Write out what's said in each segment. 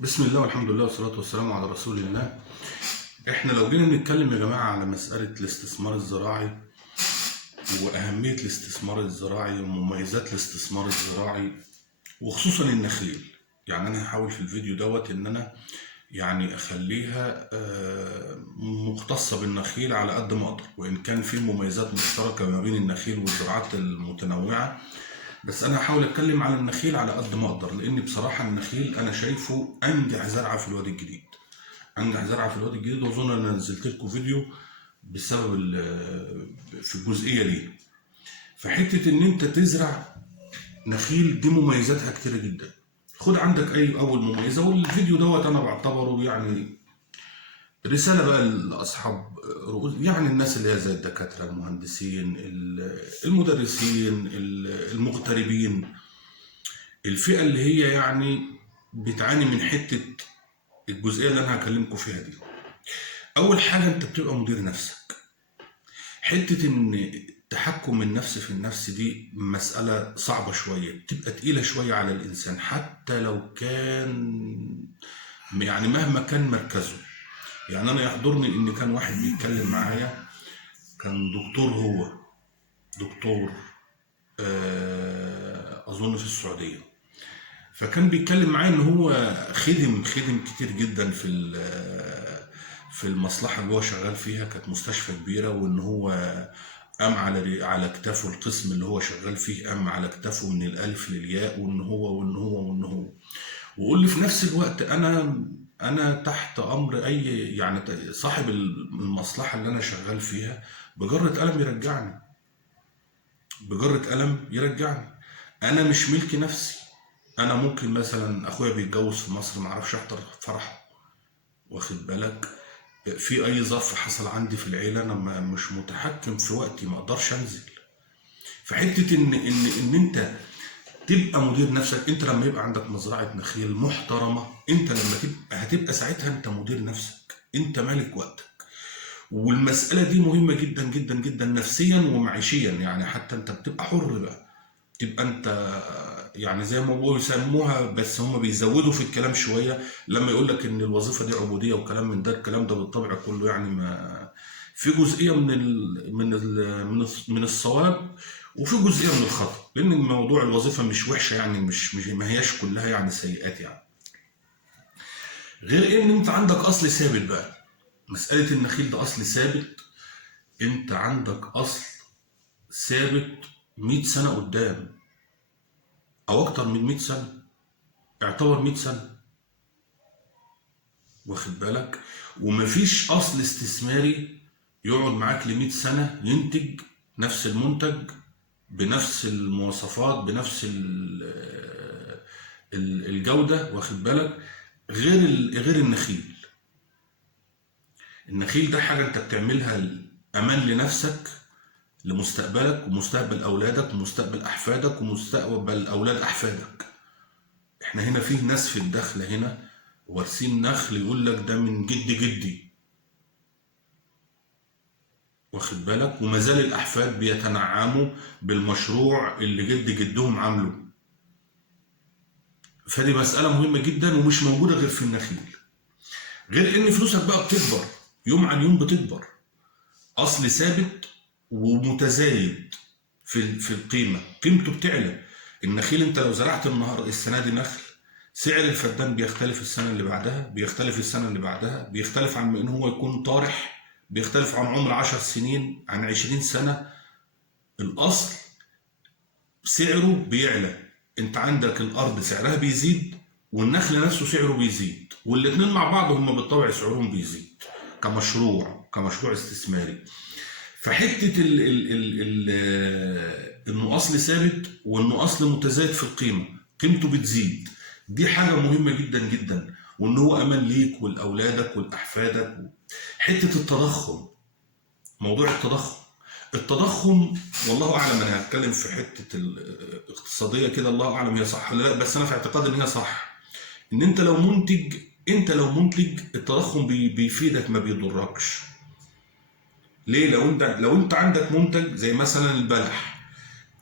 بسم الله والحمد لله والصلاة والسلام على رسول الله. احنا لو جينا نتكلم يا جماعة على مسألة الاستثمار الزراعي وأهمية الاستثمار الزراعي ومميزات الاستثمار الزراعي وخصوصا النخيل. يعني أنا هحاول في الفيديو دوت إن أنا يعني أخليها مختصة بالنخيل على قد ما أقدر، وإن كان في مميزات مشتركة ما بين النخيل والزراعات المتنوعة، بس انا هحاول اتكلم على النخيل على قد ما اقدر، لان بصراحه النخيل انا شايفه انجح زرعه في الوادي الجديد. انجح زرعه في الوادي الجديد، واظن انا نزلت لكم فيديو بسبب في الجزئيه دي. فحته ان انت تزرع نخيل دي مميزاتها كتيره جدا. خد عندك اي اول مميزه، والفيديو دوت انا بعتبره يعني رساله بقى لاصحاب رؤوس، يعني الناس اللي هي زي الدكاتره، المهندسين، المدرسين، المغتربين، الفئة اللي هي يعني بتعاني من حتة الجزئية اللي أنا هكلمكم فيها دي. أول حاجة أنت بتبقى مدير نفسك. حتة إن التحكم النفس في النفس دي مسألة صعبة شوية، بتبقى تقيلة شوية على الإنسان، حتى لو كان يعني مهما كان مركزه. يعني أنا يحضرني إن كان واحد بيتكلم معايا، كان دكتور، هو دكتور أظن في السعودية. فكان بيتكلم معايا ان هو خدم كتير جدا في المصلحه اللي هو شغال فيها، كانت مستشفى كبيره، وان هو قام على كتافه القسم اللي هو شغال فيه، قام على كتافه من الالف للياء، وان هو وقول لي في نفس الوقت انا تحت امر اي، يعني صاحب المصلحه اللي انا شغال فيها بجره قلم يرجعني، بجره قلم يرجعني. انا مش ملك نفسي. انا ممكن مثلا اخويا بيتجوز في مصر، ما اعرفش احضر فرحه، واخد بالك، في اي ظرف حصل عندي في العيله، انا مش متحكم في وقتي، ما اقدرش انزل. فحته ان انت تبقى مدير نفسك. انت لما يبقى عندك مزرعه نخيل محترمه، انت لما هتبقى ساعتها انت مدير نفسك، انت مالك وقتك. والمساله دي مهمه جدا جدا جدا نفسيا ومعيشيا، يعني حتى انت بتبقى حر بقى، تبقى انت يعني زي ما بيقولوا يسموها، بس هم بيزودوا في الكلام شويه لما يقول لك ان الوظيفه دي عبوديه وكلام من ده. الكلام ده بالطبع كله يعني ما في جزئيه من الصواب، وفي جزئيه من الخطا، لان موضوع الوظيفه مش وحشه، يعني مش ما هياش كلها يعني سيئات يعني. غير ان انت عندك اصل ثابت بقى. مساله النخيل ده اصل ثابت. انت عندك اصل ثابت 100 سنه قدام، او اكتر من 100 سنه، اعتبر 100 سنه، واخد بالك. ومفيش اصل استثماري يقعد معاك ل 100 سنه ينتج نفس المنتج بنفس المواصفات بنفس الجوده، واخد بالك، غير النخيل. النخيل ده حاجه انت بتعملها امان لنفسك، لمستقبلك ومستقبل اولادك ومستقبل احفادك ومستقبل اولاد احفادك. احنا هنا في ناس في الدخله هنا وارثين نخل، يقول لك ده من جد جدي، واخد بالك، وما زال الاحفاد بيتنعموا بالمشروع اللي جد جدهم عامله. فدي مساله مهمه جدا ومش موجوده غير في النخيل. غير ان فلوسك بقى بتكبر، يوم عن يوم بتكبر، اصل ثابت ومتزايد في القيمه، قيمته بتعلى. النخيل انت لو زرعت السنه دي نخل، سعر الفدان بيختلف السنه اللي بعدها، بيختلف السنه اللي بعدها، بيختلف عن ان هو يكون طارح، بيختلف عن عمر 10 سنين، عن 20 سنه. الاصل سعره بيعلى. انت عندك الارض سعرها بيزيد، والنخل نفسه سعره بيزيد، والاتنين مع بعض هم بالطبع سعرهم بيزيد كمشروع استثماري. فحته انه اصل ثابت وانه اصل متزايد في القيمه، قيمته بتزيد، دي حاجه مهمه جدا جدا، وان هو امان ليك ولاولادك ولاحفادك. حته التضخم، موضوع التضخم والله اعلم، انا هتكلم في حته الاقتصاديه كده، الله اعلم هي صح ولا لا، بس انا في اعتقاد ان هي صح. ان انت لو منتج التضخم بيفيدك ما بيضركش. ليه؟ لو انت عندك منتج زي مثلا البلح،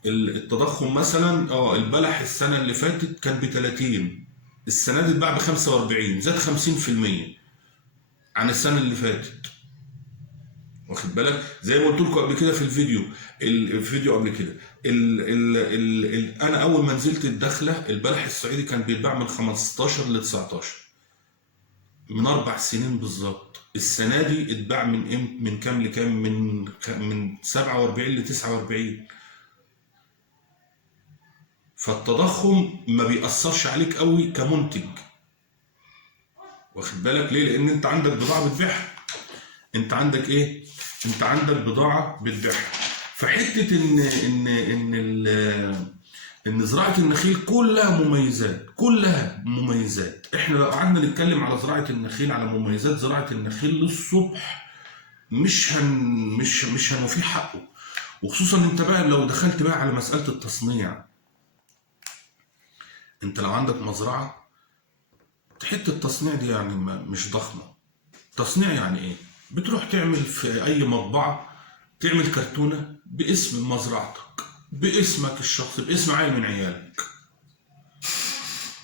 التضخم مثلا، البلح السنه اللي فاتت كان ب 30، السنه دي اتباع ب 45، زاد 50% عن السنه اللي فاتت. واخد بالك؟ زي ما قلت لكم قبل كده في الفيديو قبل كده، انا اول ما نزلت الدخله البلح الصعيدي كان بيتباع من 15 ل 19 من 4 سنين بالظبط. السنه دي اتباع من كام لكام؟ من 47 ل 49. فالتضخم ما بيأثرش عليك قوي كمنتج. واخد بالك ليه؟ لان انت عندك بضاعه بتبيعها. انت عندك ايه؟ انت عندك بضاعه بتبيعها. فحته ان زراعه النخيل كلها مميزات، كلها مميزات. احنا لو قعدنا نتكلم على زراعه النخيل، على مميزات زراعه النخيل للصبح، مش هنوفيه حقه. وخصوصا انت بقى لو دخلت بقى على مساله التصنيع. انت لو عندك مزرعه، حته التصنيع دي يعني مش ضخمه. تصنيع يعني ايه؟ بتروح تعمل في اي مطبعه، تعمل كرتونه باسم مزرعتك، باسمك الشخصي، باسم عيل من عيالك.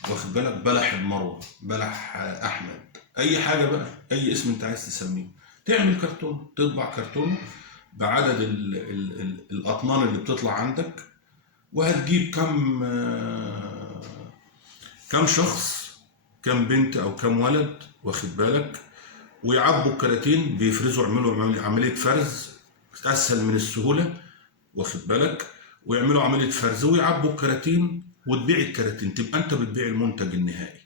واخد بالك؟ بلح المروه، بلح احمد، اي حاجه بقى، اي اسم انت عايز تسميه. تعمل كرتونه، تطبع كرتونه بعدد الاطنان اللي بتطلع عندك، وهتجيب كم شخص، كم بنت او كم ولد، واخد بالك، ويعبوا الكراتين، بيفرزوا، يعملوا عمليه فرز اسهل من السهوله، واخد بالك، ويعملوا عمليه فرز ويعبوا الكراتين وتبيع الكراتين. تبقى انت بتبيع المنتج النهائي.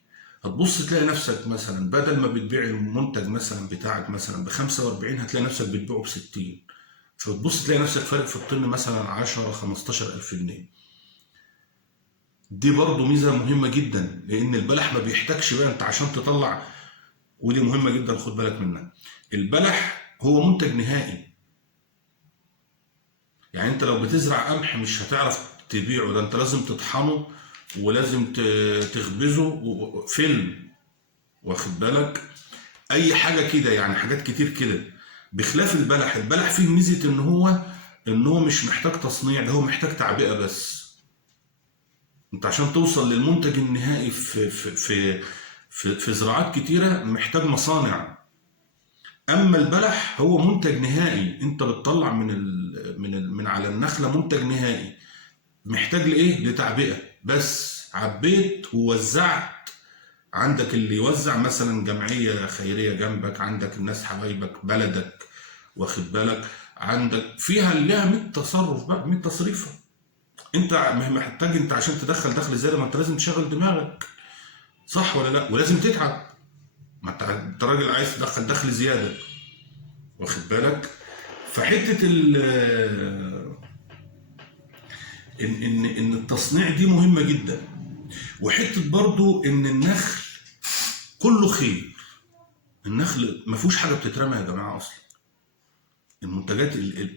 هتبص تلاقي نفسك مثلا بدل ما بتبيع المنتج مثلا بتاعك مثلا ب 45، هتلاقي نفسك بتبيعه ب 60. فبتبص تلاقي نفسك فارق في الطن مثلا 10 15,000 جنيه. دي برضه ميزه مهمه جدا، لان البلح ما بيحتاجش بقى انت عشان تطلع. ودي مهمه جدا، خد بالك منها. البلح هو منتج نهائي. يعني انت لو بتزرع قمح مش هتعرف تبيعه، ده انت لازم تطحنه ولازم تخبزه فيلم، واخد بالك، اي حاجه كده، يعني حاجات كتير كده. بخلاف البلح فيه ميزه ان هو مش محتاج تصنيع، ده هو محتاج تعبئه بس. انت عشان توصل للمنتج النهائي في زراعات كتيره محتاج مصانع. اما البلح هو منتج نهائي، انت بتطلع من على النخله منتج نهائي، محتاج لايه؟ لتعبئه بس. عبيت ووزعت، عندك اللي يوزع مثلا جمعيه خيريه جنبك، عندك الناس حبايبك، بلدك، واخد بالك، عندك فيها لها 100 تصرف بقى، 100 تصريفه. انت محتاج، انت عشان تدخل دخل زياده ما انت لازم تشغل دماغك، صح ولا لا؟ ولازم تتعب. ما انت راجل عايز تدخل دخل زياده، واخد بالك. فحته ان التصنيع دي مهمه جدا. وحته برضو ان النخل كله خير. النخل ما فيهوش حاجه بتترمى يا جماعه اصلا. المنتجات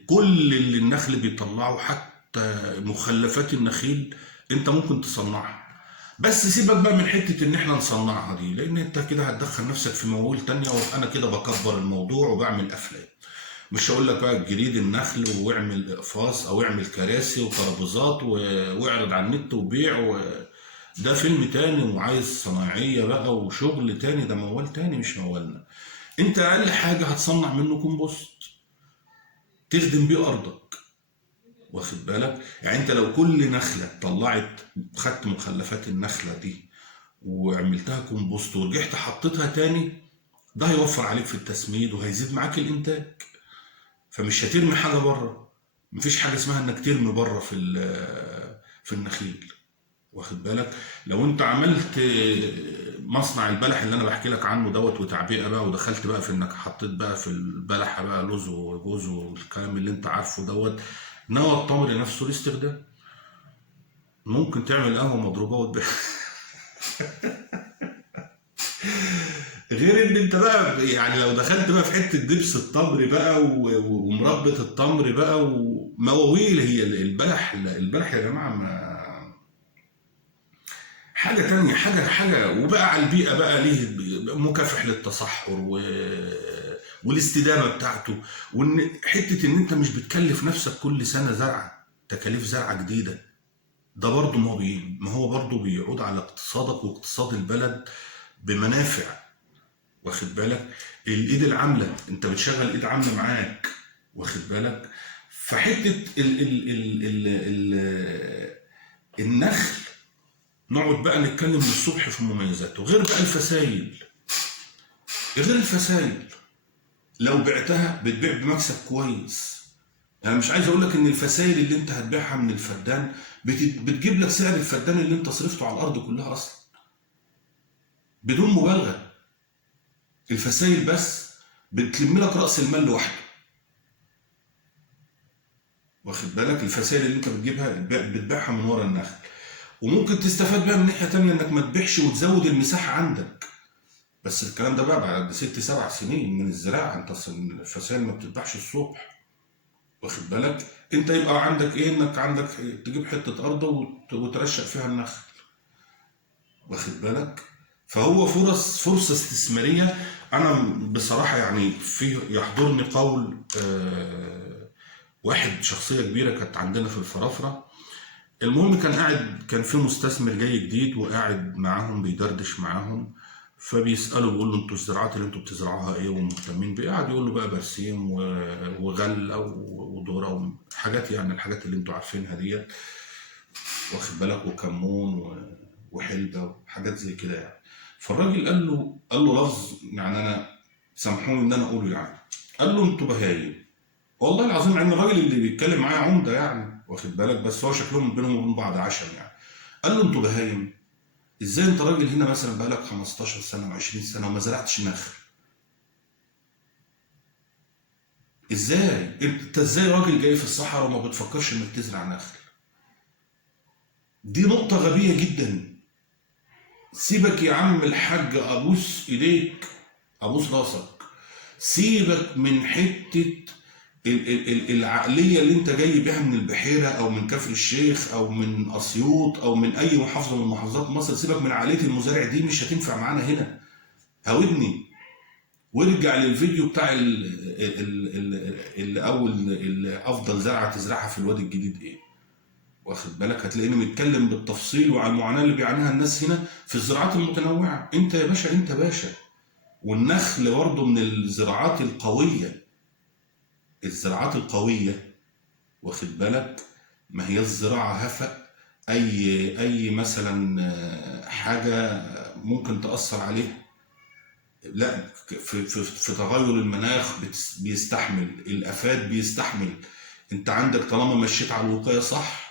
كل اللي النخل بيطلعه، حتى مخلفات النخيل انت ممكن تصنعها. بس سيبك بقى من حته ان احنا نصنعها دي، لان انت كده هتدخل نفسك في موال تانية، وانا كده بكبر الموضوع وبعمل افلام. مش هقول لك بقى جريد النخل واعمل اقفاص او اعمل كراسي وترابيزات واعرض على النت وبيع ده فيلم تاني وعايز صناعيه بقى وشغل تاني، ده موال تاني مش موالنا. انت اقل حاجه هتصنع منه كومبوست تخدم بيه ارضك، واخد بالك. يعني انت لو كل نخله طلعت، خدت مخلفات النخله دي وعملتها كومبوست ورجعت حطيتها تاني، ده هيوفر عليك في التسميد وهيزيد معاك الانتاج. فمش هترمي حاجه بره. مفيش حاجه اسمها انك ترمي بره في النخيل، واخد بالك. لو انت عملت مصنع البلح اللي انا بحكي لك عنه دوت وتعبئه بقى، ودخلت بقى في انك حطيت بقى في البلح بقى لوز وجوز والكلام اللي انت عارفه دوت، نوى التمر نفسه الاستخدام. ممكن تعمل قهوه مضروبه وتبيع. غير ان انت بقى يعني لو دخلت بقى في حته دبس التمر بقى ومربة التمر بقى ومواويل، هي البلح يا جماعه حاجه تانية، حاجه. وبقى على البيئه بقى ليه مكافح للتصحر والاستدامه بتاعته. وان حته ان انت مش بتكلف نفسك كل سنه زرعه، تكاليف زرعه جديده، ده برضه ما هو برضه بيعود على اقتصادك واقتصاد البلد بمنافع. واخد بالك؟ الايد العامله، انت بتشغل ايد عامله معاك. واخد بالك؟ فحته النخل، نقعد بقى نتكلم للصبح في مميزاته، غير بقى الفسايل. غير الفسايل، لو بعتها بتبيع بمكسب كويس. يعني مش عايز اقول لك ان الفسايل اللي انت هتبيعها من الفدان بتجيب لك سعر الفدان اللي انت صرفته على الارض كلها اصلا، بدون مبالغه. الفسايل بس بتلم لك راس المال لوحده. واخد بالك؟ الفسائل اللي انت بتجيبها بتبيعها من ورا النخل، وممكن تستفاد بقى من ناحيه تانيه انك ما تبيعش وتزود المساحه عندك. بس الكلام ده بقى بعد 6 7 سنين من الزراعه. انت اصل الفسائل ما بتذبحش الصبح. واخد بالك؟ انت يبقى عندك ايه؟ انك عندك تجيب حته ارض وترشق فيها النخل. واخد بالك؟ فهو فرصه استثماريه. انا بصراحه يعني في يحضرني قول واحد شخصيه كبيره كانت عندنا في الفرافره. المهم كان في مستثمر جاي جديد وقاعد معاهم بيدردش معاهم، فبيسأله بيقول له انتوا الزراعات اللي انتوا بتزرعوها ايه ومهتمين بايه؟ قاعد يقول له بقى برسيم وغله وذره وحاجات، يعني الحاجات اللي انتوا عارفينها ديت. واخد بالك؟ وكمون وحلبه وحاجات زي كده يعني. فالراجل قال له لفظ، يعني انا سامحوني ان انا اقوله يعني. قال له انتوا بهايم. والله العظيم، مع ان الراجل اللي بيتكلم معايا عمده يعني. واخد بالك؟ بس هو شكلهم بينهم وبين بعض عشم يعني. قال له انتوا بهايم؟ ازاي انت راجل هنا مثلا بقالك 15 سنه و20 سنه وما زرعتش نخل؟ ازاي انت ازاي راجل جاي في الصحراء وما بتفكرش انك تزرع نخل؟ دي نقطه غبيه جدا. سيبك يا عم الحاج، ابوس ايديك، ابوس راسك. سيبك من حته العقليه اللي انت جاي بيها من البحيره او من كفر الشيخ او من اسيوط او من اي محافظه من محافظات مصر. سيبك من عقليه المزارع دي، مش هتنفع معانا هنا. هاودني وارجع للفيديو بتاع افضل زرعه تزرعها في الوادي الجديد ايه. واخد بالك؟ هتلاقيني متكلم بالتفصيل وعن المعاناه اللي بيعانيها الناس هنا في الزراعات المتنوعه. انت يا باشا، انت باشا. والنخل برضه من الزراعات القويه. الزراعات القويه. واخد بالك؟ ما هي الزراعه هفق. اي مثلا حاجه ممكن تاثر عليها. لا، في تغير المناخ بيستحمل الافات، بيستحمل. انت عندك طالما مشيت على الوقايه صح،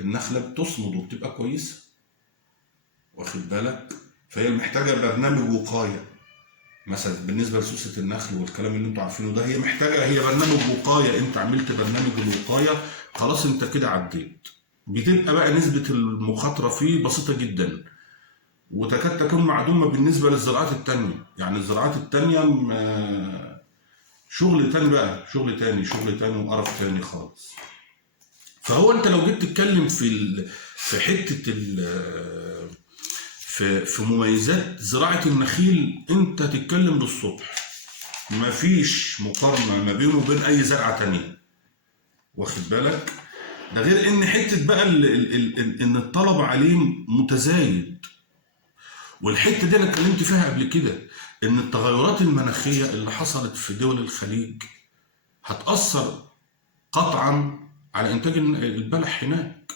النخله بتصمد وبتبقى كويسه. واخد بالك؟ فهي محتاجه برنامج وقايه. مثلا بالنسبه لسوسه النخل والكلام اللي انتوا عارفينه ده، هي برنامج وقايه. انت عملت برنامج الوقايه، خلاص انت كده عديت. بتبقى بقى نسبه المخاطره فيه بسيطه جدا، وتكاد تكون معدومه بالنسبه للزراعات التانيه. يعني الزراعات التانيه شغل تاني بقى، شغل تاني وقرف تاني خالص. فهو انت لو جيت تتكلم في حته في مميزات زراعه النخيل، انت تتكلم للصبح. مفيش مقارنه ما بينه وبين اي زرعه تانيه. واخد بالك؟ ده غير ان حته بقى ان الطلب عليه متزايد. والحته دي انا اتكلمت فيها قبل كده، ان التغيرات المناخيه اللي حصلت في دول الخليج هتاثر قطعا على انتاج البلح هناك.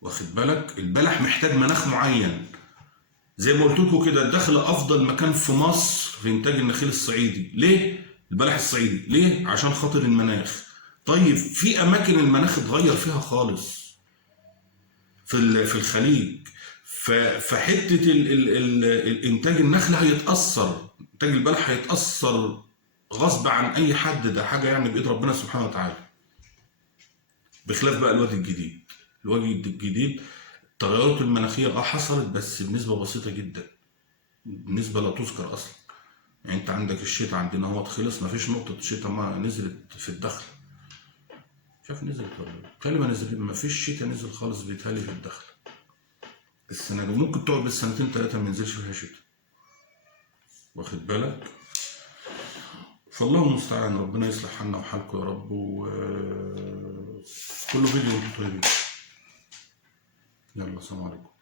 واخد بالك؟ البلح محتاج مناخ معين. زي ما قلت لكم كده، الدخل افضل مكان في مصر في انتاج النخيل الصعيدي. ليه؟ البلح الصعيدي ليه؟ عشان خاطر المناخ. طيب في اماكن المناخ اتغير فيها خالص في الخليج. فحته الانتاج النخل هيتاثر، انتاج البلح هيتاثر غصب عن اي حد. ده حاجه يعني بايد ربنا سبحانه وتعالى. بخلاف بقى الوادي الجديد. الوادي الجديد التغيرات المناخيه حصلت، بس بنسبه بسيطه جدا، بنسبه لا تذكر اصلا. يعني انت عندك الشتاء عندنا هو خلص، ما فيش نقطه شتاء ما نزلت في الدخل. شايف نزلت ولا بيتهيألي ما نزلت؟ ما فيش شتاء نزل خالص بيتهيألي في الدخل السنه دي. ممكن تقعد بالسنتين ثلاثه ما ينزلش فيها شتاء. واخد بالك؟ فالله المستعان. ربنا يصلح حالنا وحالكم يا رب. كل فيديو وانتم طيبين. يلا، السلام عليكم.